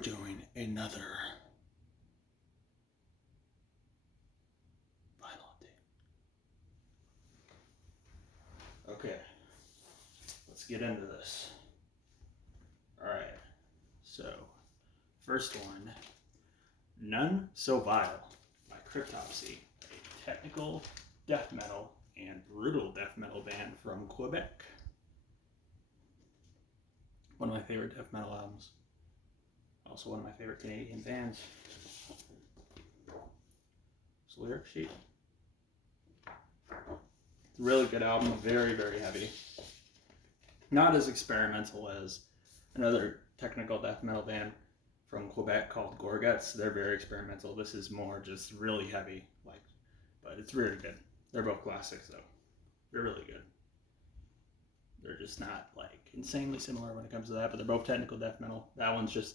we're doing another vinyl update. Okay, let's get into this. Alright, so first one, None So Vile by Cryptopsy, a technical death metal and brutal death metal band from Quebec. One of my favorite death metal albums. Also one of my favorite Canadian bands. It's a lyric sheet. It's a really good album, very, very heavy. Not as experimental as another technical death metal band from Quebec called Gorguts. They're very experimental. This is more just really heavy, but it's really good. They're both classics though. They're really good. They're just not insanely similar when it comes to that, but they're both technical death metal. That one's just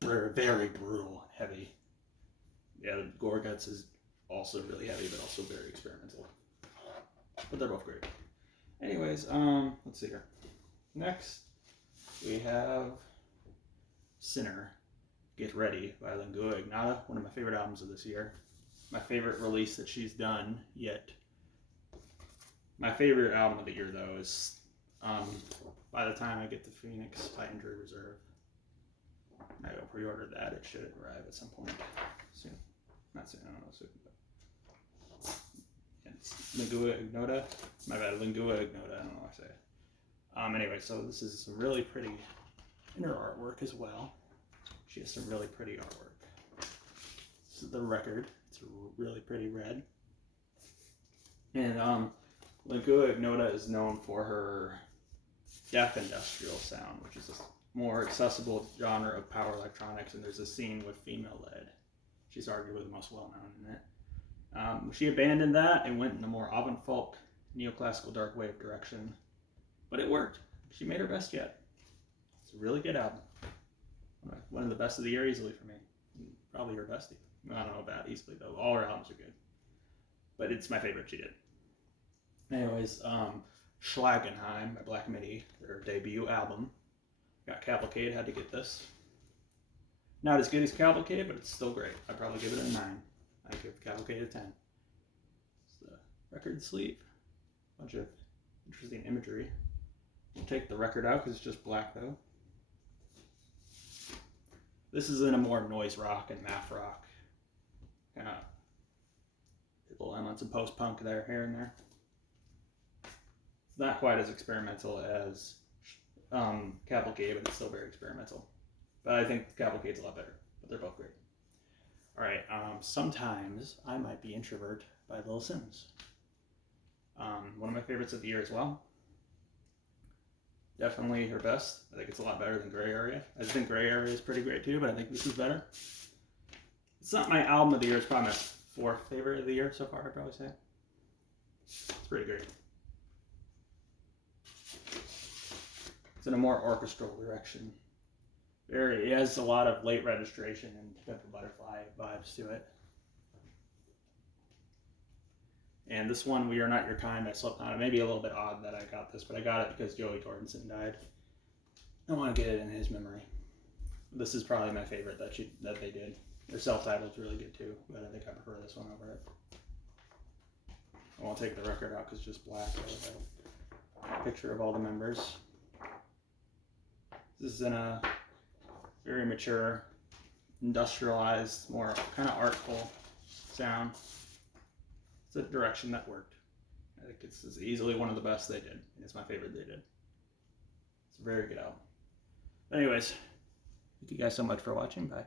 very brutal, heavy. Yeah, the Gorguts is also really heavy, but also very experimental. But they're both great. Anyways, let's see here. Next, we have Sinner, Get Ready by Lingua Ignota, one of my favorite albums of this year. My favorite release that she's done yet. My favorite album of the year, though, is By the Time I Get to Phoenix by Injury Reserve. I pre-ordered that. It should arrive at some point soon. Not soon, I don't know, soon. But it's Lingua Ignota. My bad, Lingua Ignota, I don't know how I say it. Anyway, so this is some really pretty inner artwork as well. She has some really pretty artwork. This is the record. It's really pretty red. And Lingua Ignota is known for her death industrial sound, which is a more accessible genre of power electronics, and there's a scene with female lead. She's arguably the most well-known in it. She abandoned that and went in a more avant-folk, neoclassical dark wave direction, but it worked. She made her best yet. It's a really good album. One of the best of the year easily for me. Probably her best. I don't know about easily though. All her albums are good, but it's my favorite she did. Anyways, Schlagenheim by Black Midi, their debut album. Got Cavalcade, had to get this. Not as good as Cavalcade, but it's still great. I'd probably give it a 9. I'd give Cavalcade a 10. It's the record sleeve. Bunch of interesting imagery. We'll take the record out because it's just black though. This is in a more noise rock and math rock. Kind of little elements of post-punk there, here and there. It's not quite as experimental as Cavalcade, but it's still very experimental. But I think Cavalcade's a lot better, but they're both great. Alright, Sometimes I Might Be Introvert by Little Sims. One of my favorites of the year as well. Definitely her best. I think it's a lot better than Gray Area. I think Gray Area is pretty great too, but I think this is better. It's not my album of the year, it's probably my 4th favorite of the year so far, I'd probably say. It's pretty great. It's in a more orchestral direction. It has a lot of late registration and To Pimp a Butterfly vibes to it. And this one, We Are Not Your Kind, by Slipknot. It may be a little bit odd that I got this, but I got it because Joey Tordenson died. I want to get it in his memory. This is probably my favorite that they did. Their self-titled is really good too, but I think I prefer this one over it. I won't take the record out because it's just black. I have a picture of all the members. This is in a very mature, industrialized, more kind of artful sound. It's a direction that worked. I think this is easily one of the best they did. It's my favorite they did. It's a very good album. Anyways, thank you guys so much for watching. Bye.